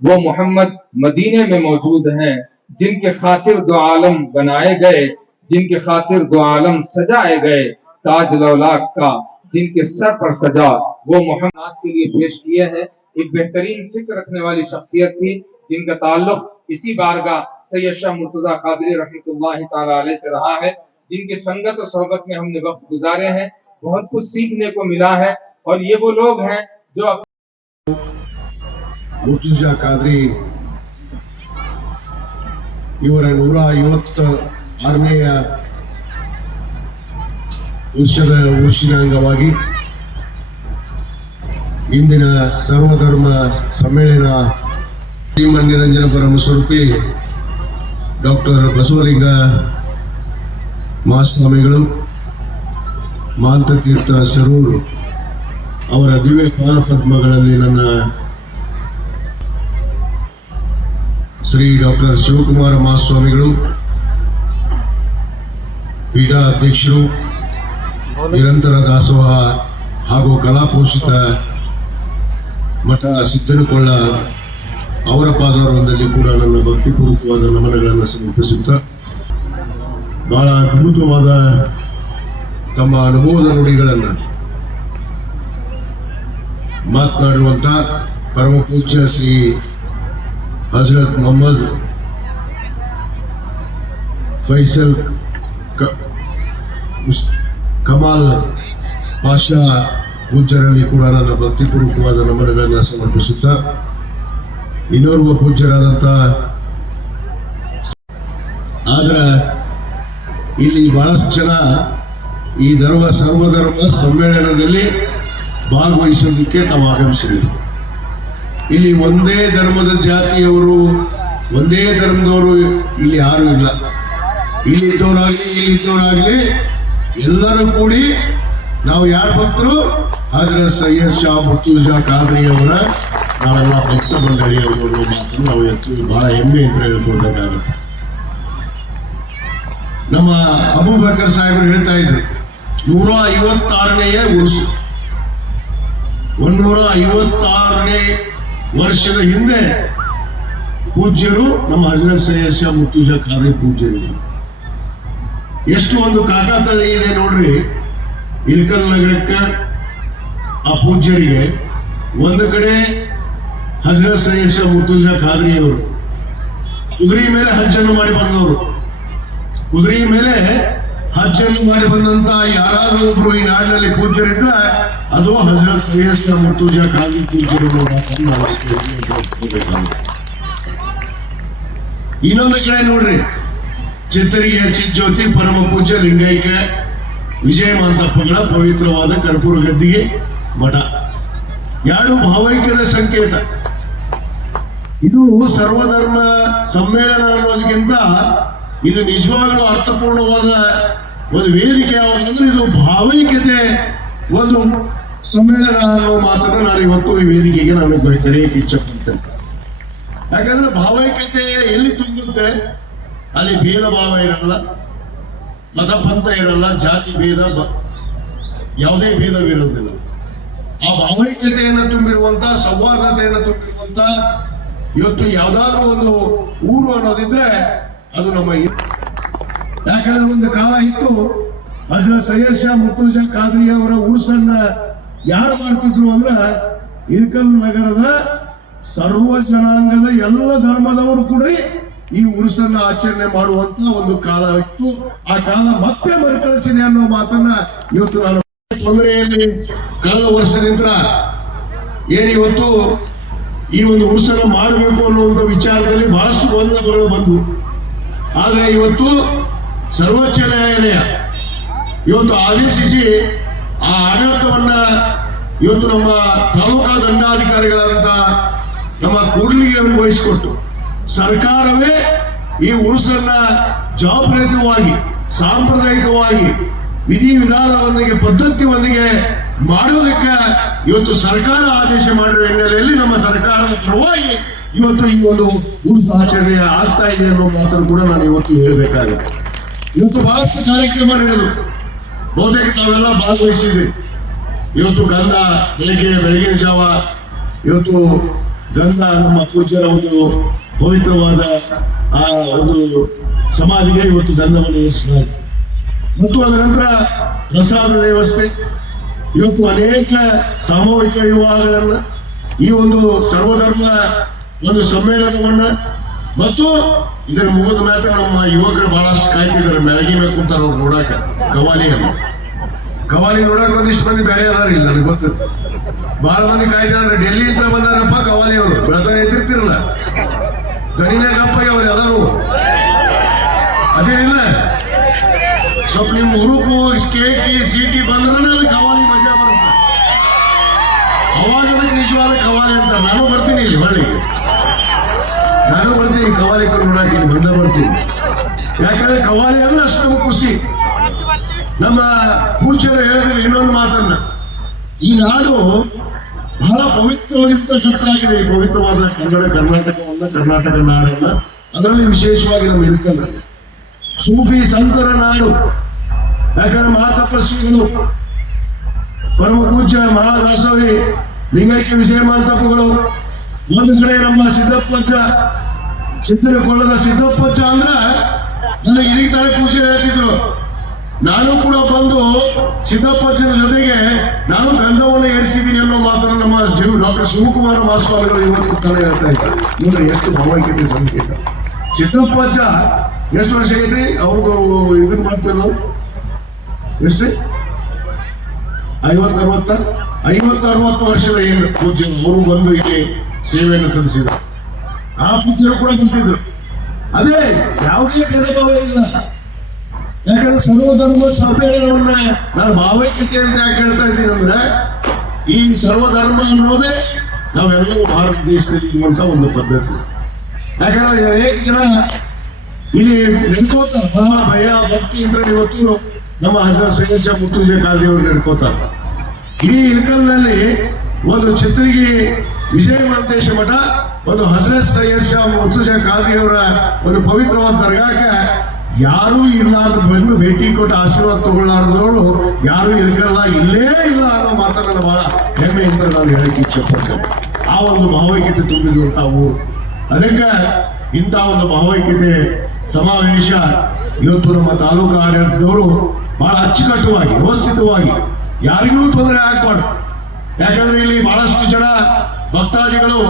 वो मोहम्मद मदीने में मौजूद हैं, जिनके खातिर दो आलम बनाए गए, जिनके खातिर दो आलम सजाए गए, ताज लौलाक का, जिनके सर पर सजा वो मोहम्मद के लिए पेश किए हैं। एक बेहतरीन फ़िक्र रखने वाली शख्सियत थी, जिनका ताल्लुक इसी बारगाह सैयद शाह मुर्तजा कादरी अलैह से रहा है, जिनके संगत और सोहबत में हमने वक्त गुजारे हैं। बहुत कुछ सीखने को मिला है, और ये वो लोग हैं जो ಮುರ್ತುಜಾ ಖಾದ್ರಿ ಇವರ ನೂರ ಐವತ್ತ ಆರನೆಯ ವರ್ಷದ ವರ್ಷದ ಅಂಗವಾಗಿ ಇಂದಿನ ಸರ್ವಧರ್ಮ ಸಮ್ಮೇಳನ ಶ್ರೀಮನ್ ನಿರಂಜನ ಪರಮ ಸ್ವರೂಪಿ ಡಾಕ್ಟರ್ ಬಸವಲಿಂಗ ಮಹಾಸ್ವಾಮಿಗಳು, ಮಾಂತತೀರ್ಥ ಸರೂರು ಅವರ ದಿವ್ಯ ಪಾದಪದ್ಮಗಳಲ್ಲಿ ನನ್ನ ಶ್ರೀ ಡಾಕ್ಟರ್ ಶಿವಕುಮಾರ ಮಹಾಸ್ವಾಮಿಗಳು ಪೀಠಾ ಅಧ್ಯಕ್ಷರು ನಿರಂತರ ದಾಸೋಹ ಹಾಗೂ ಕಲಾಪೋಷಿತ ಮಠ ಸಿದ್ದನಕೊಳ್ಳ ಅವರ ಪಾದಾರವೊಂದಲ್ಲಿ ಕೂಡ ನನ್ನ ಭಕ್ತಿಪೂರ್ವಕವಾದ ನಮನಗಳನ್ನು ಸಮರ್ಪಿಸುತ್ತಾ, ಬಹಳ ಅದ್ಭುತವಾದ ತಮ್ಮ ಅನುಭವದ ನುಡಿಗಳನ್ನು ಮಾತನಾಡುವಂತ ಪರಮ ಪೂಜ್ಯ ಶ್ರೀ ಹಜರತ್ ಮೊಹಮ್ಮದ್ ಫೈಸಲ್ ಕಮಾಲ್ ಪಾಷಾ ಪೂಜ್ಯರಲ್ಲಿ ಕೂಡ ನನ್ನ ಭಕ್ತಿಪೂರ್ವಕವಾದ ನಮನಗಳನ್ನು ಸಮರ್ಪಿಸುತ್ತಾ ಇನ್ನೋರ್ವ ಪೂಜ್ಯರಾದಂಥ ಆದ್ರೆ ಇಲ್ಲಿ ಬಹಳಷ್ಟು ಜನ ಈ ಧರ್ಮ ಸರ್ವಧರ್ಮ ಸಮ್ಮೇಳನದಲ್ಲಿ ಭಾಗವಹಿಸೋದಕ್ಕೆ ತಾವು ಆಗಮಿಸಿದರು. ಇಲ್ಲಿ ಒಂದೇ ಧರ್ಮದ ಜಾತಿಯವರು, ಒಂದೇ ಧರ್ಮದವರು ಇಲ್ಲಿ ಯಾರು ಇಲ್ಲ. ಇಲ್ಲಿದ್ದವರಾಗ್ಲಿ ಇಲ್ಲಿದ್ದವರಾಗ್ಲಿ ಎಲ್ಲರೂ ಕೂಡಿ ನಾವು ಯಾರು ಭಕ್ತರು? ಹಜರತ್ ಸೈಯದ್ ಶಾ ಮುತ್ತುಜಾ ಖಾದ್ರಿ ಅವರ, ನಾವೆಲ್ಲ ಭಕ್ತ ಮಂಡಳಿ ಅವರು ಅನ್ನೋ ಮಾತನ್ನು ನಾವು ಹೆಚ್ಚು ಬಹಳ ಹೆಮ್ಮೆ ಅಂತ ಹೇಳ್ಕೊಳ್ಬೇಕಾಗುತ್ತೆ. ನಮ್ಮ ಅಬೂಬಕರ್ ಸಾಹೇಬರು ಹೇಳ್ತಾ ಇದ್ರು, ನೂರ ಐವತ್ತಾರನೆಯ ಉರುಸು. ಒಂದೂರ ಐವತ್ತಾರನೇ ವರ್ಷದ ಹಿಂದೆ ಪೂಜ್ಯರು ನಮ್ಮ ಹಜರತ್ ಸೈಯದ್ ಶಾ ಮುತ್ತುಜಾ ಪೂಜ್ಯರು. ಎಷ್ಟು ಒಂದು ಕಾಕಾತಳಿ ಇದೆ ನೋಡ್ರಿ. ಇಲ್ಕಲ್ ನಗರಕ್ಕೆ ಆ ಪೂಜ್ಯರಿಗೆ ಒಂದು ಕಡೆ ಹಜರತ್ ಸೈಯದ್ ಶಾ ಮುತ್ತುಜಾ ಖಾದ್ರಿ ಅವರು, ಕುದುರೆ ಮೇಲೆ ಹಜ್ಜನ್ನು ಮಾಡಿ ಬಂದವರು. ಕುದುರೆ ಮೇಲೆ ಹಜ್ಜನ್ನು ಮಾಡಿ ಬಂದಂತ ಯಾರಾದ್ರೂ ಒಬ್ರು ಈ ನಾಡಿನಲ್ಲಿ ಪೂಜ್ಯರಿದ್ರೆ ಅದು ಹಜರತ್ ಮತ್ತು ಮುರ್ತುಜಾ ತಿಳ್ಕೊಬೇಕಾಗುತ್ತೆ. ಇನ್ನೊಂದು ಕಡೆ ನೋಡ್ರಿ ಚಿತ್ತರಿಗೆ ಚಿಜ್ಯೋತಿ ಪರಮ ಪೂಜ್ಯ ಲಿಂಗೈಕ ವಿಜಯ ಮಾಂತಪ್ಪಗಳ ಪವಿತ್ರವಾದ ಕರ್ಪೂರ ಗದ್ದಿಗೆ ಮಠ ಎರಡು ಭಾವೈಕ್ಯದ ಸಂಕೇತ ಇದು ಸರ್ವಧರ್ಮ ಸಮ್ಮೇಳನ ಅನ್ನೋದಕ್ಕಿಂತ ಇದು ನಿಜವಾಗ್ಲೂ ಅರ್ಥಪೂರ್ಣವಾದ ಒಂದು ವೇದಿಕೆ ಯಾವುದಂದ್ರೆ ಇದು ಭಾವೈಕ್ಯತೆ ಒಂದು ಸಮ್ಮೇಳನ ಅನ್ನೋ ಮಾತನ್ನು ನಾನು ಇವತ್ತು ಈ ವೇದಿಕೆಗೆ ನಾನು ಕರೆಯಕ್ಕೆ ಇಚ್ಛಪಡ್ತೇನೆ ಯಾಕಂದ್ರೆ ಭಾವೈಕ್ಯತೆ ಎಲ್ಲಿ ತುಂಬುತ್ತೆ? ಅಲ್ಲಿ ಭೇದ ಭಾವ ಇರಲ್ಲ ಮತ ಪಂಥ ಇರಲ್ಲ, ಜಾತಿ ಭೇದ ಯಾವುದೇ ಭೇದವಿರೋದಿಲ್ಲ ಆ ಭಾವೈಕ್ಯತೆಯನ್ನು ತುಂಬಿರುವಂತ ಸೌಹಾರ್ದತೆಯನ್ನು ತುಂಬಿರುವಂತ, ಇವತ್ತು ಯಾವ್ದಾದ್ರು ಒಂದು ಊರು ಅನ್ನೋದಿದ್ರೆ ಅದು ನಮ್ಮ ಯಾಕಂದ್ರೆ ಒಂದು ಕಾಲ ಇತ್ತು ಹಜರತ್ ಸೈಯದ್ ಶಾ ಮುರ್ತುಜಾ ಖಾದ್ರಿ ಅವರ ಉರ್ಸನ್ನ ಯಾರು ಮಾಡ್ತಿದ್ರು ಅಂದ್ರೆ ಇರ್ಕಲ್ ನಗರದ ಸರ್ವ ಜನಾಂಗದ ಎಲ್ಲ ಧರ್ಮದವರು ಕೂಡ ಈ ಉರುಸನ್ನ ಆಚರಣೆ ಮಾಡುವಂತ ಒಂದು ಕಾಲ ಇತ್ತು. ಆ ಕಾಲ ಮತ್ತೆ ಮರುಕಳಿಸಿದೆ ಅನ್ನೋ ಮಾತನ್ನ ಇವತ್ತು ನಾನು ತೊಂದರೆಯಲ್ಲಿ ಕಳೆದ ವರ್ಷದಿಂದ ಏನಿವತ್ತು ಈ ಒಂದು ಉರುಸನ್ನು ಮಾಡಬೇಕು ಅನ್ನೋ ಒಂದು ವಿಚಾರದಲ್ಲಿ ಬಹಳಷ್ಟು ಗೊಂದಲಗಳು ಬಂದವು. ಆದ್ರೆ ಇವತ್ತು ಸರ್ವೋಚ್ಚ ನ್ಯಾಯಾಲಯ. ಇವತ್ತು ಆದೇಶಿಸಿ ಆ ಆಡಳಿತವನ್ನ ಇವತ್ತು ನಮ್ಮ ತಾಲೂಕಾ ದಂಡಾಧಿಕಾರಿಗಳಾದಂತ ನಮ್ಮ ಕೂಡಲಿಗೆಯನ್ನು ವಹಿಸಿಕೊಟ್ಟು ಸರ್ಕಾರವೇ ಈ ಉರುಸನ್ನ ಜವಾಬ್ದಾರಿತವಾಗಿ ಸಾಂಪ್ರದಾಯಿಕವಾಗಿ, ವಿಧಿ ವಿಧಾನವೊಂದಿಗೆ ಪದ್ಧತಿಯೊಂದಿಗೆ ಮಾಡೋದಕ್ಕೆ ಇವತ್ತು ಸರ್ಕಾರ ಆದೇಶ ಮಾಡಿರುವ ಹಿನ್ನೆಲೆಯಲ್ಲಿ ನಮ್ಮ ಸರ್ಕಾರದ ಪರವಾಗಿ ಇವತ್ತು ಈ ಒಂದು ಉರುಸು ಆಚರಣೆ ಆಗ್ತಾ ಇದೆ ಅನ್ನೋ ಮಾತನ್ನು ಕೂಡ ನಾನು ಇವತ್ತು ಹೇಳಬೇಕಾಗುತ್ತೆ ಇವತ್ತು ಬಹಳಷ್ಟು ಕಾರ್ಯಕ್ರಮ ನಡೆದು ಬಹುತೇಕ ತಾವೆಲ್ಲ ಭಾಗವಹಿಸಿದ್ರಿ. ಇವತ್ತು ಗಂಧ ಬೆಳಿಗ್ಗೆ ಬೆಳಗಿನ ಜಾವ ಇವತ್ತು ಗಂಧ ನಮ್ಮ ಪೂಜ್ಯರ ಒಂದು ಪವಿತ್ರವಾದ ಆ ಒಂದು ಸಮಾಧಿಗೆ ಇವತ್ತು ಗಂಧವನ್ನು ಏರಿಸಲಾಯಿತು. ಮತ್ತು ಅದರ ನಂತರ ಪ್ರಸಾದ ವ್ಯವಸ್ಥೆ. ಇವತ್ತು ಅನೇಕ ಸಾಮೂಹಿಕ ವಿವಾಹಗಳನ್ನ ಈ ಒಂದು ಸರ್ವಧರ್ಮ ಒಂದು ಸಮ್ಮೇಳನವನ್ನ ಮತ್ತು ಇದರ ಮುಗಿದ ಮಾತ್ರ ನಮ್ಮ ಯುವಕರು ಬಹಳಷ್ಟು ಕಾಯ್ತಿದ್ದಾರೆ ಮೆಳಗಿ ಬೇಕು ಕುಂತಾರ ಅವ್ರು ನೋಡಾಕ. ಕವಾಲಿಯನ್ನು ಕವಾಲಿ ನೋಡಕ್ ಒಂದಿಷ್ಟು ಮಂದಿ ಬೇರೆ ಅದಾರ ಇಲ್ಲ, ನನಗೆ ಗೊತ್ತಿತ್ತು. ಬಹಳ ಮಂದಿ ಕಾಯ್ತಿದ್ದಾರೆ ಡೆಲ್ಲಿ ಹತ್ರ ಬಂದಾರಪ್ಪ ಗವಾಲಿ ಅವರು. ಬೆಳತಾನೆ ಎದ್ದಿರ್ತಿರಲ್ಲ ದನಿನೇ ಅವ್ರು ಯಾವ್ದಾರು ಅದೇನಿಲ್ಲ. ಸ್ವಲ್ಪ ನಿಮ್ ಹುರುಪು ಕೇಕಿ ಸೀಟಿ ಬಂದ್ರೆ ಕವಾಲಿ ಮಜಾ ಬರುತ್ತೆ. ಅವಾಗ ನಿಜವಾದ ಕವಾಲಿ ಅಂತ ನಾನು ಬರ್ತೀನಿ ಇಲ್ಲಿ ಹೊಳ್ಳಿಗೆ ನಾನು ಬರ್ತೀನಿ ಕವಾಲಿ ಕೊಂಡು ನೋಡಕ್ಕೆ ಬಂದ ಬರ್ತೀನಿ. ಯಾಕಂದ್ರೆ ಕವಾಲಿ ಅಂದ್ರೆ ಅಷ್ಟು ಖುಷಿ. ನಮ್ಮ ಪೂಜ್ಯರು ಹೇಳಿದ್ರೆ ಇನ್ನೊಂದು ಮಾತನ್ನ. ಈ ನಾಡು ಬಹಳ ಪವಿತ್ರವಾಗಿರ್ತಕ್ಕಂಥಾಗಿದೆ ಈ ಪವಿತ್ರವಾದ ಕನ್ನಡ, ಕರ್ನಾಟಕವನ್ನ, ಕರ್ನಾಟಕ ನಾಡನ್ನ. ಅದರಲ್ಲಿ ವಿಶೇಷವಾಗಿ ನಮ್ಮ ಇಲ್ಕಲ್ಲ ಸೂಫಿ ಸಂತರ ನಾಡು. ಯಾಕಂದ್ರೆ ಮಹಾತಪಸ್ವಿಗಳು ಪರಮ ಪೂಜ್ಯ ಮಹಾದಾಸವಿ, ಲಿಂಗೈಕ್ಯ ವಿಜಯ ಮಾಂತಪ್ಪಗಳು ಒಂದು ಕಡೆ ನಮ್ಮ ಸಿದ್ದಪ್ಪಜ್ಜ ಸಿದ್ದನಕೊಳ್ಳದ ಸಿದ್ದಪ್ಪಜ್ಜ ಅಂದ್ರ ನನಗೆ ಇದಕ್ಕೆ ತಾನೇ ಪೂಜೆ ಹೇಳ್ತಿದ್ರು. ನಾನು ಕೂಡ ಬಂದು ಸಿದ್ದಪ್ಪಜ್ಜನ ಜೊತೆಗೆ ನಾನು ಗಂಧವನ್ನು ಏರಿಸಿದ್ದೀನಿ ಅನ್ನೋ ಮಾತ್ರ ನಮ್ಮ ಶಿವ ಡಾಕ್ಟರ್ ಶಿವಕುಮಾರ ಮಾಸ್ವಾಮಿಗಳು ಇವತ್ತು ತಾನೇ ಹೇಳ್ತಾ ಇದ್ದಾರೆ. ಇವರು ಎಷ್ಟು ಭಾವೈಕ್ಯತೆ ಸಂಕೇತ. ಸಿದ್ದಪ್ಪಜ್ಜ ಎಷ್ಟು ವರ್ಷ ಐತಿ ಅವ್ರಿಗೂ ಇದನ್ನ ಮಾಡ್ತೇವೆ ನಾವು? ಎಷ್ಟು? ಐವತ್ತು ಅರವತ್ತ ಐವತ್ತು ಅರವತ್ತು ವರ್ಷದ ಏನು ಪೂಜ್ಯ, ಮೂರು ಬಂದು ಇಲ್ಲಿ ಸೇವೆಯನ್ನು ಸಲ್ಲಿಸಿದರು. ಆ ಪೂಜೆಯು ಕೂಡ ನಿಂತಿದ್ರು ಅದೇ ಯಾವುದೇ ಭೇದಭಾವ ಇಲ್ಲ. ಯಾಕಂದ್ರೆ ಸರ್ವಧರ್ಮ ಸಮ್ಮೇಳನವನ್ನ ನಾನು ಭಾವೈಕ್ಯತೆ ಅಂತ ಯಾಕೆ ಹೇಳ್ತಾ ಇದ್ದೀನಿ ಅಂದ್ರೆ, ಈ ಸರ್ವಧರ್ಮ ಅನ್ನೋದೇ ನಾವೆಲ್ಲರೂ ಭಾರತ ದೇಶದಲ್ಲಿ ಇರುವಂತ ಒಂದು ಪದ್ಧತಿ. ಯಾಕಂದ್ರೆ ಅನೇಕ ಜನ ಇಲ್ಲಿ ನಡ್ಕೋತಾರೆ. ಬಹಳ ಭಯ, ಭಕ್ತಿ ಅಂದ್ರೆ ಇವತ್ತು ನಮ್ಮ ಹಜರತ್ ಸೈಯದ್ ಮುತ್ತುಜ ಕಾದಿಯವರು ನಡ್ಕೋತಾರ. ಇಡೀ ಇಳಕಲ್ನಲ್ಲಿ ಒಂದು ಚಿತ್ರಗಿ ವಿಜಯ ಮಹಂತೇಶ ಮಠ ಒಂದು ಹಸರತ್ ಸೈಯದ್ ಶಾ ಮುತ್ತುಜ ಕಾದಿಯವರ ಒಂದು ಪವಿತ್ರವಾದ ದರ್ಗಾಕ್ಕೆ ಯಾರೂ ಅಂತ ಬಂದು ಭೇಟಿ ಕೊಟ್ಟು ಆಶೀರ್ವಾದ ತಗೊಳ್ಳಾರ್ದವರು ಯಾರು ಇರ್ಕಲ್ಲ ಇಲ್ಲೇ ಇಲ್ಲ ಅನ್ನೋ ಮಾತನ್ನ ಬಹಳ ಹೆಮ್ಮೆಯಿಂದ ನಾನು ಹೇಳಕ್ಕೆ ಇಚ್ಛೆಪಡ್ತೇನೆ. ಆ ಒಂದು ಭಾವೈಕ್ಯತೆ ತುಂಬಿದ್ರು ಊರು. ಅದಕ್ಕೆ ಇಂಥ ಒಂದು ಭಾವೈಕ್ಯತೆ ಸಮಾವೇಶ ಇವತ್ತು ನಮ್ಮ ತಾಲೂಕು ಆಡಳಿತದವರು ಬಹಳ ಅಚ್ಚುಕಟ್ಟುವಾಗಿ, ವ್ಯವಸ್ಥಿತವಾಗಿ, ಯಾರಿಗೂ ತೊಂದರೆ ಆಗ್ಬಾರ್ದು. ಯಾಕಂದ್ರೆ ಇಲ್ಲಿ ಬಹಳಷ್ಟು ಜನ ಭಕ್ತಾದಿಗಳು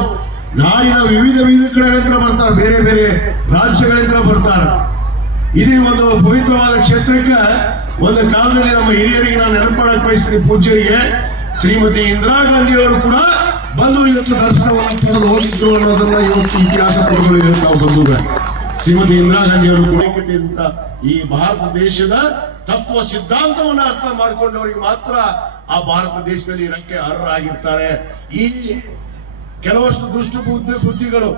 ನಾಡಿನ ವಿವಿಧ ವಿವಿಧ ಕಡೆಗಳಿಂದ ಬರ್ತಾರೆ, ಬೇರೆ ಬೇರೆ ರಾಜ್ಯಗಳಿಂದ ಬರ್ತಾರೆ. ಇದೇ ಒಂದು ಪವಿತ್ರವಾದ ಕ್ಷೇತ್ರಕ್ಕೆ ಒಂದು ಕಾಲದಲ್ಲಿ ನಮ್ಮ ಹಿರಿಯರಿಗೆ ನಾನು ನೆನಪು ಬಯಸ್ತೀನಿ ಪೂಜ್ಯರಿಗೆ. ಶ್ರೀಮತಿ ಇಂದಿರಾ ಗಾಂಧಿ ಅವರು ಕೂಡ ಬಂದು ಇವತ್ತು ದರ್ಶನವನ್ನು ಪಡೆದು ಹೋಗಿದ್ರು ಅನ್ನೋದನ್ನ ಇವತ್ತು ಇತಿಹಾಸ ನಾವು ಬಂಧುಗಳೇ. ಶ್ರೀಮತಿ ಇಂದಿರಾ ಗಾಂಧಿ ಅವರು ಕೂಡ ಈ ಭಾರತ ದೇಶದ ತತ್ವ ಸಿದ್ಧಾಂತವನ್ನ ಅರ್ಥ ಮಾಡಿಕೊಂಡವರಿಗೆ ಮಾತ್ರ ಆ ಭಾರತ ದೇಶದಲ್ಲಿ ಇರಕ್ಕೆ ಅರ್ಹರಾಗಿರ್ತಾರೆ. ಈ ಕೆಲವಷ್ಟು ದುಷ್ಟ ಬುದ್ಧಿ ಬುದ್ಧಿಗಳು,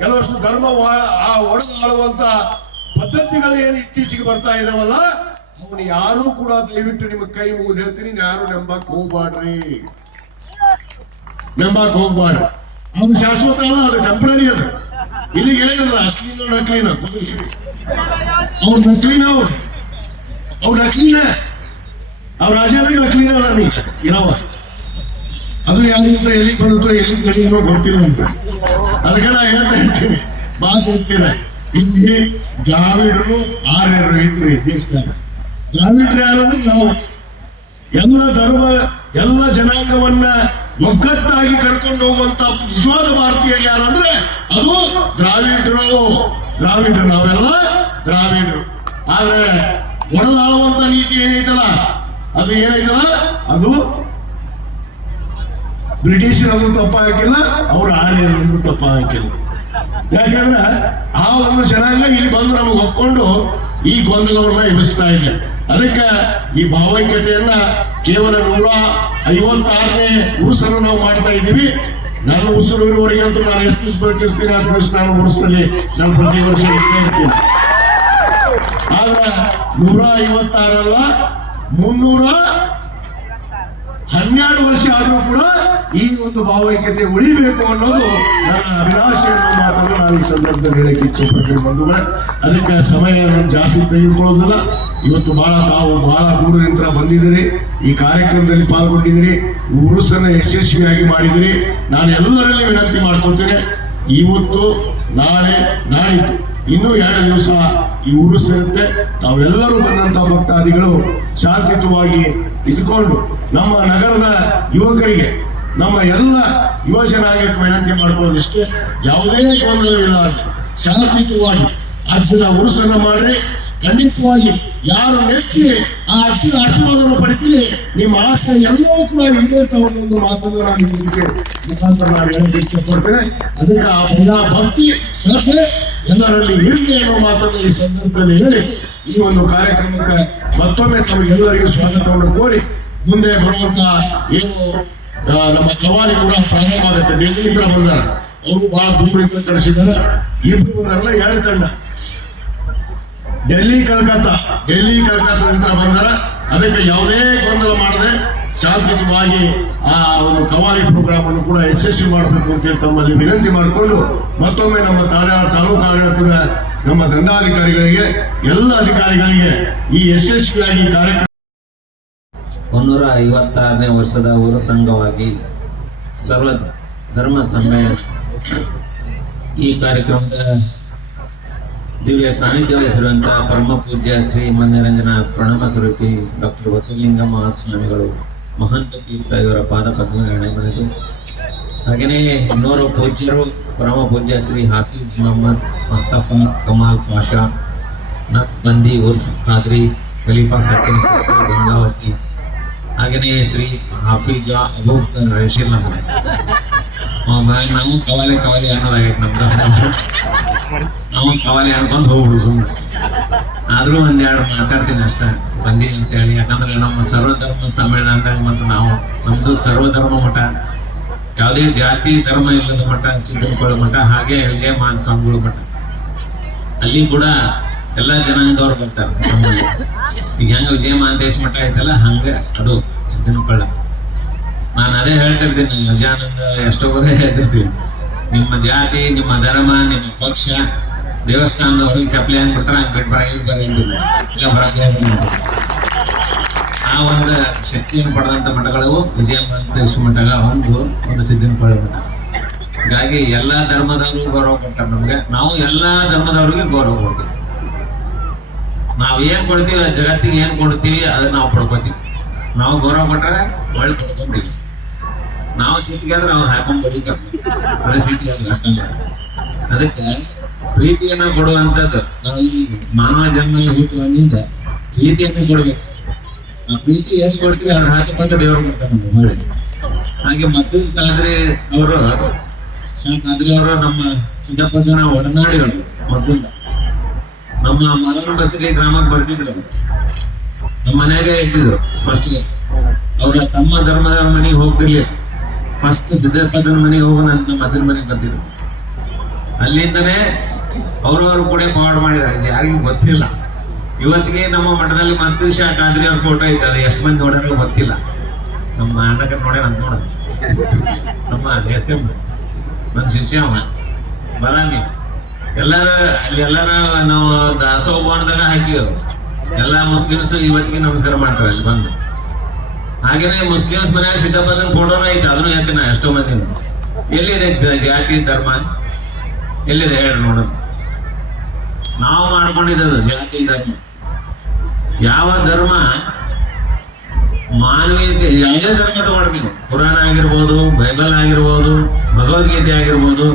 ಕೆಲವಷ್ಟು ಧರ್ಮ ಒಡೆದಾಳುವಂತಹ ಪದ್ಧತಿಗಳು ಏನು ಇತ್ತೀಚೆಗೆ ಬರ್ತಾ ಇದಾವಲ್ಲ, ಅವನು ಯಾರು ಕೂಡ ದಯವಿಟ್ಟು ನಿಮ್ಮ ಕೈ ಮುಗಿದು ಹೇಳ್ತೀನಿ, ಯಾರು ನಂಬಕ್ ಹೋಗ್ಬಾಡ್ರಿ ನಂಬಕ್ ಹೋಗ್ಬಾಡ್ರಿ ಅವನು ಶಾಶ್ವತ ಅಲ್ಲ, ಅದು ಟೆಂಪ್ರರಿ ಅದು. ಇಲ್ಲಿ ಹೇಳಿದ್ರಲ್ಲ ಅಶ್ಲೀನ ನಕಲಿನ ಅವ್ರ ನಕಲಿನ ಅವ್ರು. ಅವ್ರು ನಕಲಿನ. ಅವ್ರ ರಾಜನೇ ನಕಲಿನ ಅದ ನೀ ಇರವ ಅದು ಯಾರಿಂದ ಎಲ್ಲಿ ಬರುತ್ತೋ ಎಲ್ಲಿ ತಿಳಿಯೋ ಗೊತ್ತಿಲ್ಲ ಅಂತ ಅದಕ್ಕೆ ನಾ ಹೇಳ್ತಾ ಇರ್ತೀನಿ. ಮಾತು ಹೇಳ್ತೀನಿ. ಇಲ್ಲಿ ದ್ರಾವಿಡರು ಆರ್ಯರು ಇದ್ರು ದೇಶದಾಗ ದ್ರಾವಿಡ್ರು ಯಾರಂದ್ರೆ ನಾವು. ಎಲ್ಲ ಧರ್ಮ, ಎಲ್ಲ ಜನಾಂಗವನ್ನ ಒಗ್ಗಟ್ಟಾಗಿ ಕರ್ಕೊಂಡು ಹೋಗುವಂತ ನಿಜವಾದ ಭಾರತೀಯ ಯಾರಂದ್ರೆ ಅದು ದ್ರಾವಿಡರು. ದ್ರಾವಿಡ್ರು ನಾವೆಲ್ಲ ದ್ರಾವಿಡರು. ಆದ್ರೆ ಒಡೆದಾಳುವಂತ ನೀತಿ ಏನೈತಲ್ಲ ಅದು ಏನೈತಲ್ಲ ಅದು ಬ್ರಿಟಿಷರನ್ನು ತಪ್ಪ ಹಾಕಿಲ್ಲ ಅವ್ರ ಆರ್ಯರನ್ನು ತಪ್ಪ ಹಾಕಿಲ್ಲ ಯಾಕಂದ್ರೆ ಆ ಒಂದು ಜನಾಂಗ ಇಲ್ಲಿ ಬಂದು ನಮಗೆ ಒಪ್ಕೊಂಡು ಈ ಗೊಂದಲವನ್ನ ಎಬ್ಬಿಸ್ತಾ ಇದೆ. ಅದಕ್ಕೆ ಈ ಭಾವೈಕ್ಯತೆಯನ್ನ ಕೇವಲ ನೂರ ಐವತ್ತಾರನೇ ಉರುಸನ್ನು ನಾವು ಮಾಡ್ತಾ ಇದ್ದೀವಿ. ನನ್ನ ಉಸಿರು ಇರುವವರೆಗಂತೂ ನಾನು ಎಷ್ಟು ಸ್ಪರ್ಧಿಸ್ತೀನಿ ಅಷ್ಟು ನಾನು ನಾನು ಪ್ರತಿ ವರ್ಷ ಆದ್ರೆ ನೂರ ಐವತ್ತಾರಲ್ಲ, ಮುನ್ನೂರ ಹನ್ನೆರಡು ವರ್ಷ ಆದರೂ ಕೂಡ ಈ ಒಂದು ಭಾವೈಕ್ಯತೆ ಉಳಿಬೇಕು ಅನ್ನೋದು ನನ್ನ ಅಭಿಲಾಷೆ ಅನ್ನೋ ಮಾತನ್ನು ನಾನು ಈ ಸಂದರ್ಭದಲ್ಲಿ ಹೇಳಕ್ಕೆ ಇಚ್ಛೆ ಪಡ್ತೀನಿ ಬಂಧುಗಳೇ. ಅದಕ್ಕೆ ಸಮಯ ಜಾಸ್ತಿ ತೆಗೆದುಕೊಳ್ಳೋದಿಲ್ಲ. ಇವತ್ತು ಬಹಳ ತಾವು ಬಹಳ ದೂರದಿಂದ ಬಂದಿದ್ದೀರಿ. ಈ ಕಾರ್ಯಕ್ರಮದಲ್ಲಿ ಪಾಲ್ಗೊಂಡಿದ್ದೀರಿ. ಉರುಸನ್ನ ಯಶಸ್ವಿಯಾಗಿ ಮಾಡಿದಿರಿ ನಾನು ಎಲ್ಲರಲ್ಲಿ ವಿನಂತಿ ಮಾಡ್ಕೊಳ್ತೇನೆ. ಇವತ್ತು, ನಾಳೆ, ನಾಳಿದ್ದು, ಇನ್ನೂ ಎರಡು ದಿವಸ ಈ ಊರು ಸೇರುತ್ತೆ ತಾವೆಲ್ಲರೂ ಬಂದಂತ ಭಕ್ತಾದಿಗಳು ಶಾಂತಿಯುತವಾಗಿ ಇದ್ಕೊಂಡು ನಮ್ಮ ನಗರದ ಯುವಕರಿಗೆ ನಮ್ಮ ಎಲ್ಲ ಯುವ ಜನಾಂಗಕ್ಕೆ ವಿನಂತಿ ಮಾಡ್ಕೊಳ್ಳೋದಿಷ್ಟೇ, ಯಾವುದೇ ಗೊಂದಲವಿಲ್ಲ ಶಾಂತಿಯುತವಾಗಿ ಅಜ್ಜನ ಉರುಸನ್ನ ಮಾಡ್ರಿ. ಖಂಡಿತವಾಗಿ ಯಾರು ನೆಚ್ಚಿ ಆ ಅಜ್ಜನ ಆಶೀರ್ವಾದವನ್ನು ಪಡಿತೀರಿ, ನಿಮ್ಮ ಆಸೆ ಎಲ್ಲವೂ ಕೂಡ ಈಡೇರ್ತಾವ ಒಂದು ಮಾತನ್ನು ನಾನು ಇದಕ್ಕೆ ಮುಖಾಂತರ ನಾನು ಹೇಳಕ್ಕೆ ಇಚ್ಛೆ ಪಡ್ತೇನೆ ಅದಕ್ಕೆ ಆ ಭಯ ಭಕ್ತಿ, ಶ್ರದ್ಧೆ ಎಲ್ಲರಲ್ಲಿ ಇರಲಿ ಅನ್ನೋ ಮಾತನ್ನು ಈ ಸಂದರ್ಭದಲ್ಲಿ ಹೇಳಿ, ಈ ಒಂದು ಕಾರ್ಯಕ್ರಮಕ್ಕೆ ಮತ್ತೊಮ್ಮೆ ತಮಗೆಲ್ಲರಿಗೂ ಸ್ವಾಗತವನ್ನು ಕೋರಿ ಮುಂದೆ ಬರುವಂತಹ ಏನು ನಮ್ಮ ಜವಾರಿ ಕೂಡ ಪ್ರಾರಂಭ ಆಗುತ್ತೆ ಡೆಲ್ಲಿಯಿಂದ ಬಂದಾರ. ಅವರು ಬಹಳ ದೂರದಿಂದ ಕಳಿಸಿದ್ದಾರೆ ಇಬ್ರು ಬಂದಾರಲ್ಲ, ಎರಡು ತಂಡ. ಡೆಲ್ಲಿ, ಕಲ್ಕತ್ತಾ. ಡೆಲ್ಲಿ ಕಲ್ಕತ್ತಾದಿಂದ ಬಂದಾರ. ಅದಕ್ಕೆ ಯಾವುದೇ ಗೊಂದಲ ಮಾಡದೆ ಶಾಂತಿಯುತವಾಗಿ ಆ ಒಂದು ಕವಾಲಿ ಪ್ರೋಗ್ರಾಮ್ ಅನ್ನು ಕೂಡ ಯಶಸ್ವಿ ಮಾಡಬೇಕು ಅಂತ ಹೇಳಿ ತಮ್ಮಲ್ಲಿ ವಿನಂತಿ ಮಾಡಿಕೊಂಡು ಮತ್ತೊಮ್ಮೆ ನಮ್ಮ ತಾರಾ ತಾಲೂಕು ಆಡಳಿತದ ನಮ್ಮ ದಂಡಾಧಿಕಾರಿಗಳಿಗೆ, ಎಲ್ಲ ಅಧಿಕಾರಿಗಳಿಗೆ ಈ ಯಶಸ್ವಿಯಾಗಿ ಕಾರ್ಯಕ್ರಮ ಮುನ್ನೂರ ಐವತ್ತಾರನೇ ವರ್ಷದ ಊರ ಸಂಘವಾಗಿ ಸರ್ವ ಧರ್ಮ ಸಮ್ಮೇಳನ ಈ ಕಾರ್ಯಕ್ರಮದ ದಿವ್ಯ ಸಾನ್ನಿಧ್ಯ ವಹಿಸಿರುವಂತಹ ಪರಮ ಪೂಜ್ಯ ಶ್ರೀ ಮನ್ಯರಂಜನ ಪ್ರಣಾಮ ಸ್ವರೂಪಿ ಡಾಕ್ಟರ್ ವಸುಲಿಂಗ ಮಹಾಸ್ವಾಮಿಗಳು ಮಹಂತ ತೀರ್ಥ ಇವರ ಪಾದ ಪದ್ಮಗಳೇ ಮನೆದು ಹಾಗೆಯೇ ಇನ್ನೂರು ಪೂಜ್ಯರು, ಪರಮ ಪೂಜ್ಯ ಶ್ರೀ ಹಾಫೀಜ್ ಮೊಹಮ್ಮದ್, ಮಸ್ತಫಾ ಕಮಾಲ್ ಪಾಷಾ ನಕ್ಸ್ಬಂದಿ ಉರ್ಫ್ ಖಾದ್ರಿ, ಖಲೀಫಾ ಸೆಕೆಂಡ್ ಗಂಗಾವತಿ ಹಾಗೆಯೇ ಶ್ರೀ ಹಾಫೀಜಾ ಅಬೂಬಕರ್ ರಶೀಲ್ ನಾವು ಕವಾಲಿ ಕವಾಲಿ ಅನ್ನೋದಾಗೈತೆ ನಮ್ದು. ನಾವು ಕವಾಲಿ ಅನ್ಕೊಂಡ್ ಹೋಗ್ಬಿಡು ಸುಮ್ಮನೆ ಆದ್ರೂ ಒಂದೆರಡು ಮಾತಾಡ್ತೀನಿ ಅಷ್ಟೇ. ಬಂದೀನಿ ಅಂತೇಳಿ. ಯಾಕಂದ್ರೆ ನಮ್ಮ ಸರ್ವಧರ್ಮ ಸಮ್ಮೇಳನ ಅಂದಾಗ ಮತ್ತು ನಾವು ನಮ್ಮದು ಸರ್ವಧರ್ಮ ಮಠ, ಯಾವುದೇ ಜಾತಿ, ಧರ್ಮ ಇಲ್ಲದ ಮಠ ಸಿದ್ದಪ್ಪಳ ಮಠ, ಹಾಗೆ ವಿಜಯ ಮಹಾನ್ ಸ್ವಾಮಿಗಳ ಮಠ. ಅಲ್ಲಿ ಕೂಡ ಎಲ್ಲ ಜನಾಂಗದವ್ರು ಬರ್ತಾರೆ. ಈಗ ಹೆಂಗ ವಿಜಯ ಮಹಾಂತೇಶ್ ಮಠ ಐತಲ್ಲ, ಹಂಗ ಅದು ಸಿದ್ದನಕೊಳ್ಳ ನಾನು ಅದೇ ಹೇಳ್ತಿರ್ತೀನಿ ವಿಜಯಾನಂದ ಎಷ್ಟೋ ಬರೇ ಹೇಳ್ತಿರ್ತೀವಿ. ನಿಮ್ಮ ಜಾತಿ, ನಿಮ್ಮ ಧರ್ಮ, ನಿಮ್ಮ ಪಕ್ಷ, ದೇವಸ್ಥಾನದ ಹೊರಗೆ ಚಪ್ಪಲಿ ಹಂಗೆ ಬಿಡ್ತಾರ, ಹಂಗೆ ಬಿಟ್ಟು ಬರ ಇಲ್ಲಿ ಬರಂಗಿಲ್ಲ ಇಲ್ಲ ಬರಂಗಿಲ್ಲ ಆ ಒಂದು ಶಕ್ತಿಯನ್ನು ಪಡೆದಂಥ ಮಠಗಳು, ವಿಜಯ ಮಹಾಂತೇಶ್ ಮಠಗಳ ಒಂದು ಒಂದು ಸಿದ್ದನಕೊಳ್ಳ ಮಠ. ಹೀಗಾಗಿ ಎಲ್ಲಾ ಧರ್ಮದವ್ರಿಗೂ ಗೌರವ ಕೊಡ್ತಾರೆ ನಮ್ಗೆ. ನಾವು ಎಲ್ಲಾ ಧರ್ಮದವ್ರಿಗೆ ಗೌರವ ಕೊಡ್ತೀವಿ. ನಾವ್ ಏನ್ ಕೊಡ್ತೀವಿ, ಜಗತ್ತಿಗೆ ಏನ್ ಕೊಡ್ತೀವಿ, ಅದನ್ನ ನಾವು ಪಡ್ಕೋತೀವಿ. ನಾವು ಗೌರವ ಕೊಟ್ರೆ ಒಳ್ಳೆ ಪಡ್ಕೊಂತೀವಿ ನಾವು ಸಿಟ್ಟಿಗೆ ಆದ್ರೆ ಅವ್ರು ಹಾಕೊಂಡ್ ಬಡಿತಾರೆ ಅಷ್ಟಲ್ಲ ಅದಕ್ಕೆ ಪ್ರೀತಿಯನ್ನ ಕೊಡುವಂತದ್ದು ನಾವು ಈ ಮಾನವ ಜನ್ಮ ಹುಟ್ಟುವಂದಿಂದ ಪ್ರೀತಿಯನ್ನ ಕೊಡ್ಬೇಕು. ಆ ಪ್ರೀತಿ ಎಷ್ಟು ಕೊಡ್ತೀವಿ, ಅದ್ರ ಹಾಕಿಕೊಂಡು ದೇವರು ಕೊಡ್ತಾರೆ ನಮ್ಗೆ ಹೊಳ್ಳಿ ಹಾಗೆ ಖಾದ್ರಿ ಅವರು ಶಾಖ ಅವರು ನಮ್ಮ ಸಿದ್ದಪ್ಪನ ಒಡನಾಡಿಗಳು ಮೊದಲಿಂದ ನಮ್ಮ ಮರಣ ಬಸಲಿ ಗ್ರಾಮಕ್ಕೆ ಬರ್ತಿದ್ರು. ನಮ್ಮ ಮನೆಯಾಗೆ ಇದ್ದಿದ್ರು ಫಸ್ಟ್ ಅವ್ರ ತಮ್ಮ ಧರ್ಮದವ್ರ ಮನೆಗೆ ಹೋಗ್ತಿರ್ಲಿ ಫಸ್ಟ್ ಸಿದ್ದಪ್ಪನ ಮನೆಗೆ ಹೋಗೋಣ ಅಂತ ಮದನ ಮನೆಗೆ ಬರ್ತಿದ್ರು. ಅಲ್ಲಿಂದನೇ ಅವರವರು ಕೂಡ ಪಾಡ್ ಮಾಡಿದ್ದಾರೆ. ಇದು ಯಾರಿಗೂ ಗೊತ್ತಿಲ್ಲ. ಇವತ್ತಿಗೆ ನಮ್ಮ ಮಠದಲ್ಲಿ ಮಂತ್ರಿ ಶಾ ಖಾದ್ರಿ ಅವ್ರ ಫೋಟೋ ಐತೆ ಅದು. ಎಷ್ಟು ಮಂದಿ ನೋಡೋರು ಗೊತ್ತಿಲ್ಲ. ನಮ್ಮ ಅಣ್ಣಕ ನೋಡ್ಯಾರ ಅಂತ ನೋಡ ನಮ್ಮ ಎಸ್ ಎಂ. ನನ್ನ ಶಿಷ್ಯ ಬದಾಮಿ ಎಲ್ಲಾರು ಅಲ್ಲಿ ಎಲ್ಲಾರು ನಾವು ದಾಸೋಹ ಭವನದಾಗ ಹಾಕಿವ್ ಎಲ್ಲ ಮುಸ್ಲಿಮ್ಸ್ ಇವತ್ತಿಗೆ ನಮಸ್ಕಾರ ಮಾಡ್ತಾರೆ, ಅಲ್ಲಿ ಬಂದು. ಹಾಗೇನೆ ಮುಸ್ಲಿಮ್ಸ್ ಮನ್ಯಾಗ ಸಿದ್ದಪ್ಪನ ಫೋಟೋನ ಐತೆ, ಅದನ್ನು ಹೇಳ್ತೀನಿ ಎಷ್ಟೋ ಮಂದಿ ಎಲ್ಲಿದೆ ಜಾತಿ, ಧರ್ಮ? ಎಲ್ಲಿದೆ? ಹೇಳಿ ನೋಡೋಣ. ನಾವು ಮಾಡ್ಕೊಂಡಿದ್ದು ಜಾತಿ, ಧರ್ಮ. ಯಾವ ಧರ್ಮ? ಮಾನವೀಯತೆ, ಯಾವುದೇ ಧರ್ಮ ತಗೊಂಡ್ಬೇಕು ಪುರಾಣ ಆಗಿರ್ಬೋದು, ಬೈಬಲ್ ಆಗಿರ್ಬೋದು, ಭಗವದ್ಗೀತೆ ಆಗಿರ್ಬೋದು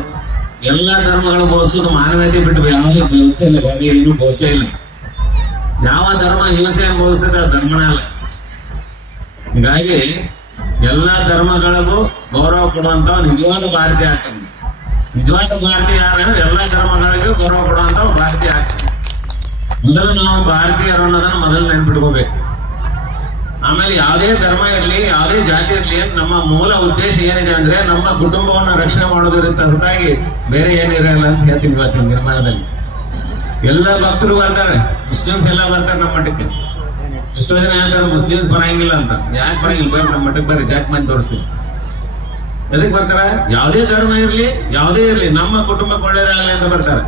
ಎಲ್ಲ ಧರ್ಮಗಳು ಬೋಧಿಸೋದು ಮಾನವೀಯತೆ ಬಿಟ್ಟು ಯಾವುದೇ ಬೋಧಿಸೇ ಇಲ್ಲ ಬೇರೆ ಏನು ಬೋಧಿಸೇ ಇಲ್ಲ. ಯಾವ ಧರ್ಮ ಹಿಂಸೆ ಬೋಧಿಸ್ತದೆ ಆ ಧರ್ಮನ ಅಲ್ಲ. ಹೀಗಾಗಿ ಎಲ್ಲ ಧರ್ಮಗಳಿಗೂ ಗೌರವ ಕೊಡುವಂತ ನಿಜವಾದ ಭಾರತೀಯ ಆಗ್ತದೆ ನಿಜವಾದ ಭಾರತೀಯ ಯಾರಂದ್ರೆ ಎಲ್ಲ ಧರ್ಮಗಳಿಗೂ ಗೌರವ ಕೊಡುವಂತ ಭಾರತೀಯ ಆಗ್ತದೆ ಮೊದಲು ನಾವು ಭಾರತೀಯರು ಅನ್ನೋದನ್ನ ಮೊದಲು ನೆನ್ಪಿಟ್ಕೋಬೇಕು. ಆಮೇಲೆ ಯಾವುದೇ ಧರ್ಮ ಇರಲಿ, ಯಾವುದೇ ಜಾತಿ ಇರಲಿ, ನಮ್ಮ ಮೂಲ ಉದ್ದೇಶ ಏನಿದೆ ಅಂದ್ರೆ ನಮ್ಮ ಕುಟುಂಬವನ್ನ ರಕ್ಷಣೆ ಮಾಡೋದರಿಂದ ಹೊರತಾಗಿ ಬೇರೆ ಏನಿರಲ್ಲ ಅಂತ ಹೇಳ್ತೀನಿ ಇವತ್ತಿನ ನಿರ್ಮಾಣದಲ್ಲಿ. ಎಲ್ಲ ಭಕ್ತರು ಬರ್ತಾರೆ, ಮುಸ್ಲಿಮ್ಸ್ ಎಲ್ಲ ಬರ್ತಾರೆ ನಮ್ಮ ಮಠಕ್ಕೆ. ಎಷ್ಟೋ ಜನ ಹೇಳ್ತಾರೆ, ಮುಸ್ಲಿಮ್ಸ್ ಬರಂಗಿಲ್ಲ ಅಂತ. ಯಾಕೆ ಬರಂಗಿಲ್ಲ? ಬರ್ರಿ, ನಮ್ಮ ಮಠಕ್ಕೆ ಬರ್ರಿ, ಜಾಕ್ ಮಂದಿ ತೋರಿಸ್ತೀವಿ ಎದಕ್ಕೆ ಬರ್ತಾರೆ? ಯಾವುದೇ ಧರ್ಮ ಇರಲಿ, ಯಾವುದೇ ಇರಲಿ, ನಮ್ಮ ಕುಟುಂಬಕ್ಕೆ ಒಳ್ಳೇದಾಗಲಿ ಅಂತ ಬರ್ತಾರೆ.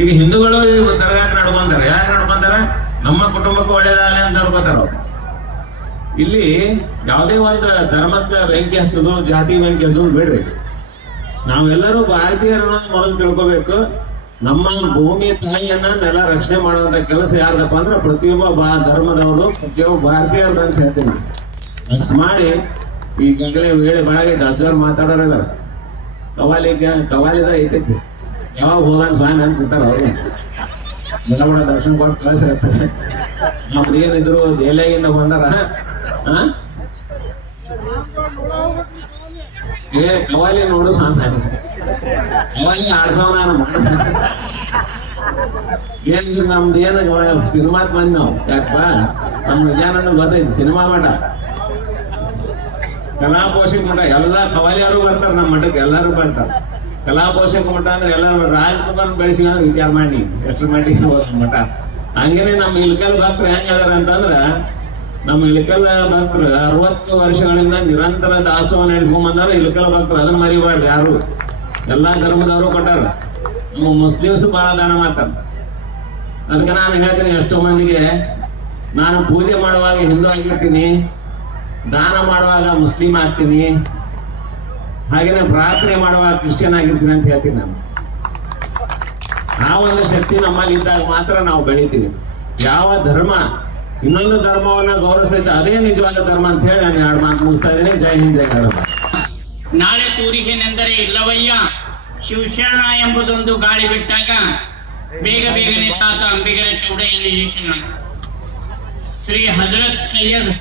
ಈಗ ಹಿಂದೂಗಳು ದರ್ಗಾಕ್ ನಡ್ಕೊಂತಾರೆ. ಯಾರು ನಡ್ಕೊಂತಾರೆ? ನಮ್ಮ ಕುಟುಂಬಕ್ಕೆ ಒಳ್ಳೇದಾಗಲಿ ಅಂತ ನಡ್ಕೋತಾರೆ ಅವ್ರು. ಇಲ್ಲಿ ಯಾವುದೇ ಒಂದು ಧರ್ಮಕ್ಕೆ ಬೆಂಕಿ ಹಚ್ಚೋದು, ಜಾತಿ ಬೆಂಕಿ ಹಚ್ಚೋದು ಬೇಡ್ರಿ. ನಾವೆಲ್ಲರೂ ಭಾರತೀಯರು ಮೊದಲು ತಿಳ್ಕೋಬೇಕು. ನಮ್ಮ ಭೂಮಿ, ತಾಯಿಯನ್ನ ನೆಲ ರಕ್ಷಣೆ ಮಾಡುವಂತ ಕೆಲಸ ಯಾರ್ದಪ್ಪ ಅಂದ್ರೆ ಪ್ರತಿಯೊಬ್ಬ ಬಾ ಧರ್ಮದವರು, ಪ್ರತಿಯೊಬ್ಬ ಭಾರತೀಯರು ಅಂತ ಹೇಳ್ತೀನಿ. ಅಷ್ಟು ಮಾಡಿ ಈಗಾಗಲೇ ವೇಳೆ ಬೆಳಗ್ಗೆ ಅಜ್ಜವ್ರು ಮಾತಾಡೋರು ಕವಾಲಿ ಕವಾಲಿದ ಐತೈತಿ ಯಾವಾಗ ಹೋದಾನ ಸ್ವಾಮಿ ಅಂತ ಕೂತಾರ ಅವರು. ಕೂಡ ದರ್ಶನ ಕೊಟ್ಟು ಕಳಿಸಿರ್ತಾರೆ ನಮ್ದು ಏನಿದ್ರು ಎಲೆಯಿಂದ ಬಂದಾರ? ಏ, ಕವಾಲಿ ನೋಡು ಸಾಂತ ಕವಾಲಿ ಆಡ್ಸವ ನಾನು ಏನಿದ್ರು ನಮ್ದು ಏನು ಸಿನಿಮಾ ಬಂದ್ ನಾವು? ಯಾಕಪ್ಪ ನಮ್ ವಿಜಯಾನಂದ ಬರ್ತೈತಿ ಸಿನಿಮಾ ಮಠ ಕಲಾ ಪೋಷಕ ಮಠ, ಎಲ್ಲಾ ಕವಾಲಿಯರು ಬರ್ತಾರೆ ನಮ್ಮ ಮಠಕ್ಕೆ, ಎಲ್ಲಾರು ಬರ್ತಾರ. ಕಲಾ ಪೋಷಕ ಮಠ ಅಂದ್ರೆ ಎಲ್ಲರೂ ರಾಜ್ಕುಮಾರ್ ಬೆಳೆಸಿ ಅಂದ್ರೆ ವಿಚಾರ ಮಾಡಿ ಎಷ್ಟು ನಮ್ಮ ಮಠ. ಹಂಗೇನೆ ನಮ್ಮ ಇಲ್ಕಲ್ ಭಕ್ತರು ಹೆಂಗ್ ಅಂತಂದ್ರ ನಮ್ಮ ಇಳಕಲ್ ಭಕ್ತರು ಅರವತ್ತು ವರ್ಷಗಳಿಂದ ನಿರಂತರ ದಾಸೋಹ ನಡೆಸ್ಕೊಂಡ್ ಬಂದಾರ ಇಳಕಲ್ ಭಕ್ತರು. ಅದನ್ನ ಮರಿಬಾರ್ದು ಯಾರು. ಎಲ್ಲಾ ಧರ್ಮದವರು ಕೊಟ್ಟಾರ. ನಮ್ಮ ಮುಸ್ಲಿಮ್ಸ್ ಬಹಳ ದಾನ ಮಾಡ್ತಾರ. ಅದಕ್ಕೆ ನಾನು ಹೇಳ್ತೀನಿ ಎಷ್ಟೋ ಮಂದಿಗೆ, ನಾನು ಪೂಜೆ ಮಾಡುವಾಗ ಹಿಂದೂ ಆಗಿರ್ತೀನಿ, ದಾನ ಮಾಡುವಾಗ ಮುಸ್ಲಿಂ ಆಗ್ತೀನಿ, ಹಾಗೇನೆ ಪ್ರಾರ್ಥನೆ ಮಾಡುವಾಗ ಕ್ರಿಶ್ಚಿಯನ್ ಆಗಿರ್ತೀನಿ ಅಂತ ಹೇಳ್ತೀನಿ ನಾನು. ಆ ಒಂದು ಶಕ್ತಿ ನಮ್ಮಲ್ಲಿ ಇದ್ದಾಗ ಮಾತ್ರ ನಾವು ಬೆಳಿತೀವಿ. ಯಾವ ಧರ್ಮ ಇನ್ನೊಂದು ಧರ್ಮವನ್ನ ಗೌರವಿಸ್ತೈತೆ ಅದೇ ನಿಜವಾದ ಧರ್ಮ ಅಂತ ಹೇಳಿ ನಾನು ಎರಡು ಮಾತು ಮುಗಿಸ್ತಾ ಇದ್ದೀನಿ. ಜೈ ಹಿಂದ್, ಜೈ ಕನ್ನಡ ನಾಳೆ ತೂರಿಗೆನೆಂದರೆ ಇಲ್ಲವಯ್ಯ, ಶಿವಶರಣ ಎಂಬುದೊಂದು ಗಾಳಿ ಬಿಟ್ಟಾಗ ಬೇಗ ಬೇಗನೆ ತಾತ ಅಂಬಿಗರ ಚೌಡಯ್ಯನ ಶ್ರೀ ಹಜರತ್ ಸೈಯದ್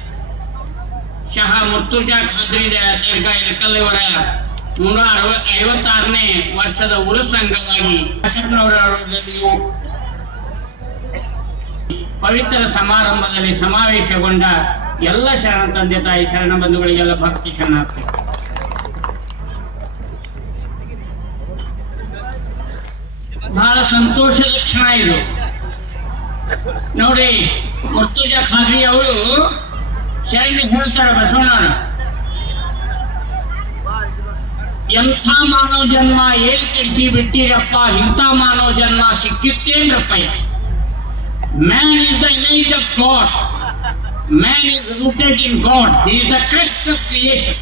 ಶಹ ಮುರ್ತುಜಾ ಖಾದ್ರಿ ದರ್ಗಾ ಇಳಕಲ್ ಇವರ ನೂರ ಅರವ ಐವತ್ತಾರನೇ ವರ್ಷದ ಉರುಸ್ ಅಂಗವಾಗಿ ಅಶೋಕ್ನವರಲ್ಲಿಯೂ ಪವಿತ್ರ ಸಮಾರಂಭದಲ್ಲಿ ಸಮಾವೇಶಗೊಂಡ ಎಲ್ಲ ಶರಣ ತಂದೆ ತಾಯಿ ಶರಣ ಬಂಧುಗಳಿಗೆಲ್ಲ ಭಕ್ತಿ ಶರಣಾರ್ಥಿ. ಬಹಳ ಸಂತೋಷದ ಕ್ಷಣ ಇದು. ನೋಡಿ, ಮುರ್ತುಜಾ ಖಾದ್ರಿ ಅವರು ಶರಣಿ ಹೇಳ್ತಾರೆ ಬಸವಣ್ಣವರು. ಎಂಥ ಮಾನವ ಜನ್ಮ, ಏನ್ ಕೆಡಿಸಿ ಬಿಟ್ಟಿರಪ್ಪ, ಇಂಥ ಮಾನವ ಜನ್ಮ ಸಿಕ್ಕಿತ್ತೇನ್ರಪ್ಪಯ್ಯ. Man is the image of God. Man is rooted in God. He is the Christ of creation.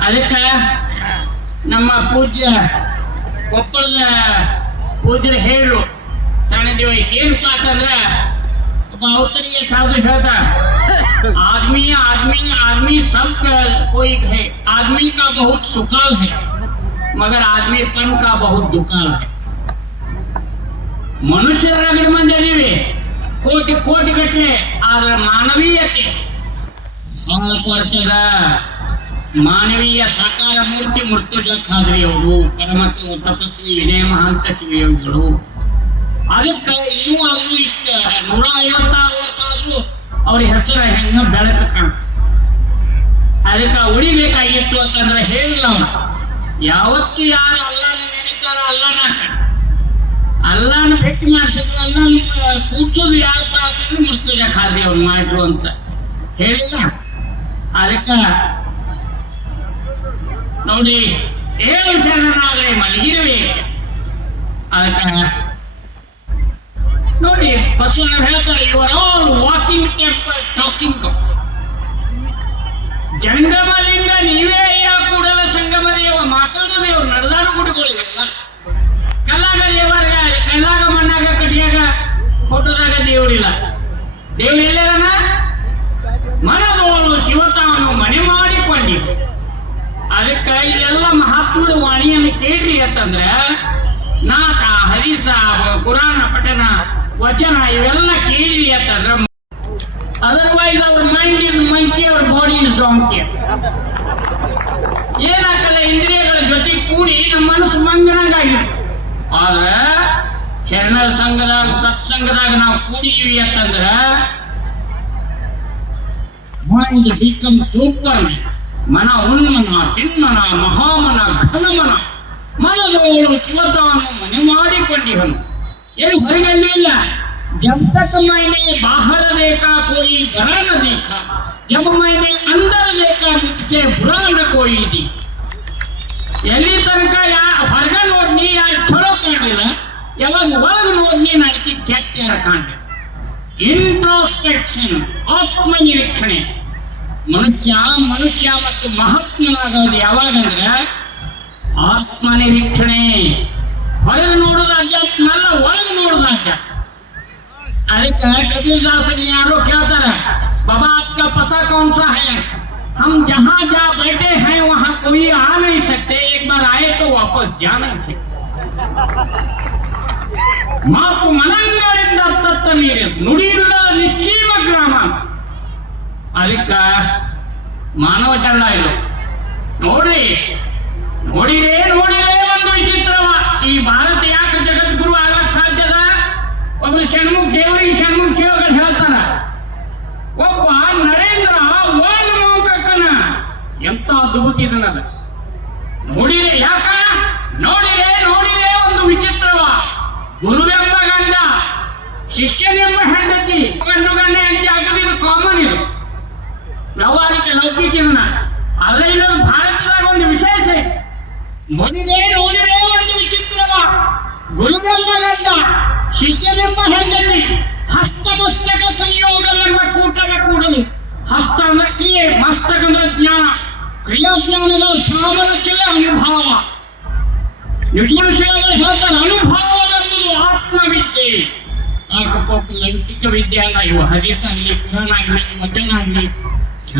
ಅದಕ್ಕೆ ನಮ್ಮ ಪೂಜ್ಯ ಕೊಪ್ಪಳದ ಪೂಜ್ಯರು ಹೇಳು ತಣ್ಣದೇವ ಏನಪ್ಪ ಅಂತಂದ್ರೆ ಒಬ್ಬ ಅವತರಿಗೆ ಸಾಧು ಹೇಳ್ತ ಆದ್ಮಿ ಆದ್ಮಿ ಆದ್ಮಿ ಸಬ್ ಕೋಯಿ ಹೇ ಆದ್ಮಿ ಕಾ ಬಹುತ್ ಸುಖಾಲ್ ಹೇ ಮಗರ್ ಆದ್ಮಿ ಪನ್ ಕಾ ಬಹುತ್ ದುಕಾಲ್ ಹೇ ಮನುಷ್ಯರ ರಗಡ ಮಂದಿ ಕೋಟಿ ಕೋಟಿ ಗಟ್ಟಲೆ ಆದ್ರೆ ಮಾನವೀಯತೆ. ಕೊರತದ ಮಾನವೀಯ ಸಾಕಾರ ಮೂರ್ತಿ ಮೃತ್ಯುಜ ಅವರು ಪರಮತ್ವ ತಪಸ್ವಿ ವಿನಯ ಮಹಾಂತ ಶಿವಯೋಗಿಗಳು ಅದಕ್ಕೆ ಇನ್ನೂ ಆದ್ರೂ ಇಷ್ಟ ನೂರ ಐವತ್ತಾರು ವರ್ಷ ಆದ್ರೂ ಅವ್ರ ಹೆಸರು ಹೆಂಗ ಬೆಳಕ ಕಾಣ ಅದಕ್ಕೆ ಉಳಿಬೇಕಾಗಿತ್ತು ಅಂತಂದ್ರೆ ಹೇಳಿಲ್ಲ ಅವ್ರು. ಯಾವತ್ತು ಯಾರು ಅಲ್ಲಾನ ನೆನೀತಾರ ಅಲ್ಲಾನ ಅಲ್ಲಾನ ಭೇಟಿ ಮಾಡಿಸಿದ್ರು ಅಲ್ಲಾನ ಕೂರ್ಸೋದು ಯಾವ ಆಗಿದ್ರು ಮೃತ್ಯುಜ ಖಾದಿ ಅವ್ರು ಮಾಡಿದ್ರು ಅಂತ. ಹೇಳಿಲ್ಲ? ಅದಕ್ಕೆ ನೋಡಿ, ಏಳು ಶರಣಾದ್ರೆ ಮಲಗಿರಲಿ. ಅದಕ್ಕೆ ನೋಡಿ ಬಸವಣ್ಣ ಹೇಳ್ತಾರೆ ಇವರ ವಾಕಿಂಗ್ ಟೆಂಪಲ್ ಟಾಕಿಂಗ್ ಜಂಗಮಲಿಂಗ ನೀವೇ ದೇವರಿಲ್ಲ ದೇವ್ರು ಎಲ್ಲದನ ಮನದೋಳು ಶಿವತಾನು ಮನೆ ಮಾಡಿಕೊಂಡಿದ್ದು ಅದಕ್ಕೆ ಇದೆಲ್ಲ ಮಹಾತ್ಮದ ವಾಣಿಯನ್ನು ಕೇಳ್ರಿ ಅಂತಂದ್ರೆ ನಾಥ ಹರಿಸ ಕುರಾನ ಪಠನ ವಚನ ಇವೆಲ್ಲ ಕೇಳಿ ಅಂತಂದ್ರೆ ಅದರ್ವೈಸ್ ಅವ್ರ ಮೈಂಡ್ ಇಸ್ ಮಂಕಿ ಅವ್ರ ಬಾಡಿ ಇಸ್ ಡಾಂಕಿ ಏನಾಗ್ತದೆ ಇಂದ್ರಿಯಗಳ ಜೊತೆ ಕೂಡಿ ನಮ್ಮ ಮನಸ್ಸು ಮಂಗನಂಗಾಗಿರುತ್ತೆ ಆದ್ರೆ ಶರಣರ ಸಂಘದಾಗ ನಾವು ಕೂಡಿದೀವಿ ಅಂತಂದ್ರ ಮೈಂಡ್ ಬಿಕಮ್ ಸೂಪರ್ ಮನ ಉನ್ಮನ ಚಿನ್ಮನ ಮಹಾಮನ, ಘನಮನ ಮನದವಳು ಶಿವತಾನು ಮನೆ ಮಾಡಿಕೊಂಡಿವನು. ಎಲ್ಲಿ ಹೊರಗಣ್ಣೆ ಇಲ್ಲ. ಜಂತಕ ಮೈನೆ ಬಾಹರ ಬೇಕಾ ಕೋಯಿ ಗರಣ ಬೇಕಾ ಯಮ ಮೈನೆ ಅಂದರ ಬೇಕಾ ಮುಚ್ಚೆ ಪುರಾಣ ಕೋಯಿ ಎಲ್ಲಿ ತನಕ ಯಾ ಹೊರಗ ನೋಡಿ ನೀ ಯಾರು ಚಲೋ ಕಾಣಿಲ್ಲ ಯಾವಾಗ ಒಳಗೆ ನೋಡ್ನಿ ನನಗೆ ಕೆಟ್ಟ ಯಾರು ಕಾಣಲಿಲ್ಲ ಇಂಟ್ರೋಸ್ಪೆಕ್ಷನ್ ಆತ್ಮನಿರೀಕ್ಷಣೆ ಮನುಷ್ಯ ಮನುಷ್ಯ ಮತ್ತು ಮಹಾತ್ಮನಾಗೋದು ಯಾವಾಗಂದ್ರೆ ಆತ್ಮನಿರೀಕ್ಷಣೆ ಹೊರಗೆ ನೋಡೋದು ಅಧ್ಯಾತ್ಮ ಅಲ್ಲ ಒಳಗೆ ನೋಡೋದು ಅಧ್ಯಾತ್ಮ ಅದಕ್ಕೆ ಕಬೀರದಾಸರಿಗೆ ಯಾರೋ ಕೇಳ್ತಾರೆ बाबा आपका पता कौन सा है हम जहाँ जा बैठे हैं वहाँ कोई आ नहीं सकते एक बार आए तो वापस जा नहीं सकते ಮಾತು ಮನಂಗಳಿಂದ ತತ್ತ ನೀರು ನುಡಿಯುಳ್ಳ ನಿಶ್ಚೀವ ಗ್ರಾಮ. ಅದಕ್ಕ ಮಾನವ ಚಂದ ಇದು. ನೋಡ್ರಿ, ನೋಡಿರೇ ನೋಡಿರೇ ಒಂದು ವಿಚಿತ್ರವ. ಈ ಭಾರತ ಯಾಕೆ ಜಗದ್ಗುರು ಆಗಕ್ ಸಾಧ್ಯದ? ಒಬ್ಬ ಷಣ್ಮುಖ ದೇವರಿಗೆ ಷಣ್ಮುಖ ಶಿವಗ ಹೇಳ್ತಾರ. ಒಬ್ಬ ನರೇಂದ್ರ ಒಂದು ಮೋಕಕ್ಕನ ಎಂತ ಅದ್ಭುತ ನೋಡಿರೇ, ಯಾಕ? ನೋಡಿರೇ ನೋಡಿ ಗುರುವೆಂಬ ಗಂಡ ಶಿಷ್ಯನೆಂಬ ಹೆಂಡತಿ ಗಂಡು ಗಂಡ ಹೆಂಡತಿ ಆಗೋದು ಇದು ಕಾಮನ್ ಇದು ವ್ಯವಹಾರಿಕ ಲೌಕಿಕ ಇದನ್ನ ಆದ್ರೆ ಇದೊಂದು ಭಾರತದಾಗ ಒಂದು ವಿಶೇಷ ಐತೆ. ನೋಡಿರೆ ನೋಡಿರೆ ಒಂದು ವಿಚಿತ್ರವ ಗುರುವೆಂಬ ಗಂಡ ಶಿಷ್ಯನೆಂಬ ಹೆಂಡತಿ ಹಸ್ತಮಸ್ತಕ ಸಂಯೋಗವೆಂಬ ಕೂಟದ ಕೂಡಲು ಹಸ್ತ ಅಂದ್ರೆ ಕ್ರಿಯೆ ಮಸ್ತಕ ಅಂದ್ರೆ ಜ್ಞಾನ ಕ್ರಿಯಾಜ್ಞಾನದ ಸಾಮರಸ್ಯವೇ ಅನುಭವ ನಿಪುಣಶಾಲೆ ಹೇಳ್ತಾರೆ ಅನುಭವವೆಂಬುದು ಆತ್ಮವಿದ್ಯೆ. ಯಾಕಪ್ಪ ಲೌಕಿಕ ವಿದ್ಯೆ ಅಲ್ಲ, ಇವು ಹದೀಸ್ ಆಗಲಿ ಪುರಾಣ ಆಗಲಿ ವಚನ ಆಗಲಿ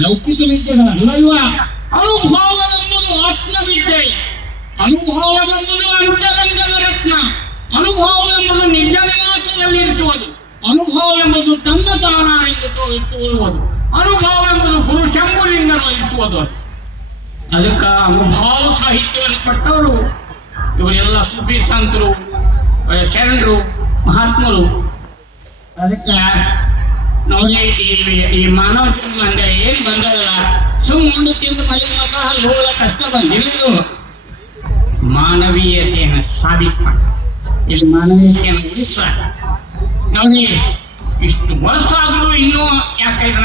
ಲೌಕಿಕ ವಿದ್ಯೆಗಳಲ್ಲ ಇವ ಅನುಭವವೆಂಬುದು ಆತ್ಮವಿದ್ಯೆ. ಅನುಭವವೆಂಬುದು ಅಂತರಂಗದ ರತ್ನ. ಅನುಭವವೆಂಬುದು ನಿಜ ಅನುಭವ ಎಂಬುದು ತನ್ನ ತಾನ ತಾನಾಗಿ ತೋರುವುದು ಅನುಭವವೆಂಬುದು ಗುರು ಶಂಭುಲಿಂಗ ವಹಿಸುವುದು ಅದಕ್ಕೆ ಅನುಭವ ಸಾಹಿತ್ಯವನ್ನು ಕೊಟ್ಟವರು ಇವರೆಲ್ಲ ಸುಫಿ ಸಂತರು ಶರಣರು, ಮಹಾತ್ಮರು. ಅದಕ್ಕೆ ನೋಡಿ ಈ- ಮಾನವ ಜನ್ಮ ಅಂದ್ರೆ ಏನ್ ಬಂದಲ್ಲ. ಸುಮ್ಮನೆ ತಿಂದು ಮತ ಅಲ್ಲಿ ಹೋಗಲ ಕಷ್ಟ ಬಂದಿಲ್ಲ ಮಾನವೀಯತೆಯನ್ನು ಸಾಧಿಸ ಇಲ್ಲಿ ಮಾನವೀಯತೆಯನ್ನು ಉಳಿಸ ನೋಡಿ, ಇಷ್ಟು ವರ್ಷ ಆದರೂ ಇನ್ನೂ ಯಾಕೆ ಇದನ್ನ